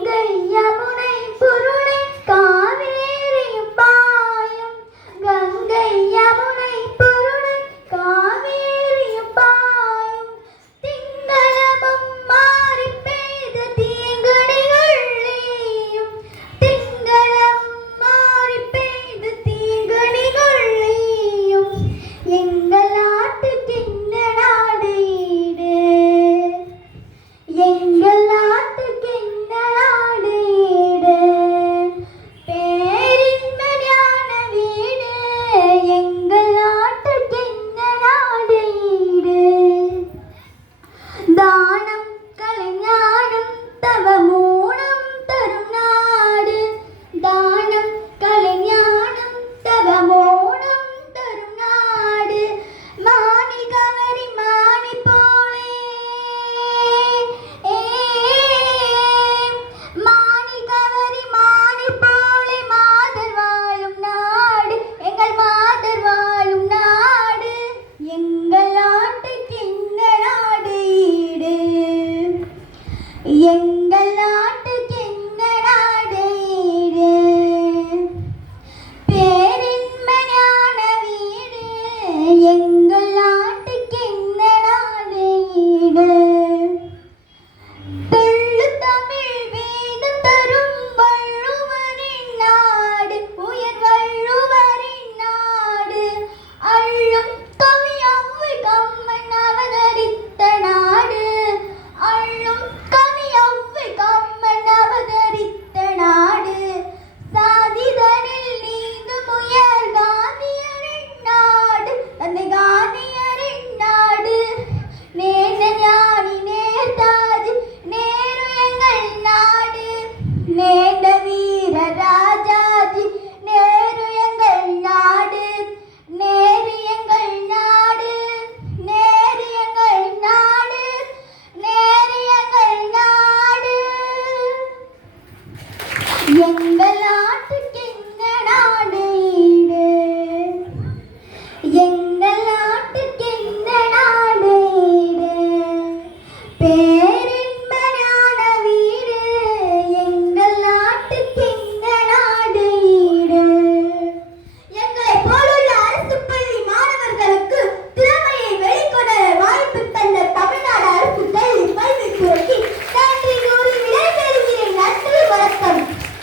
கங்கை யமுனை பொருள் Yay!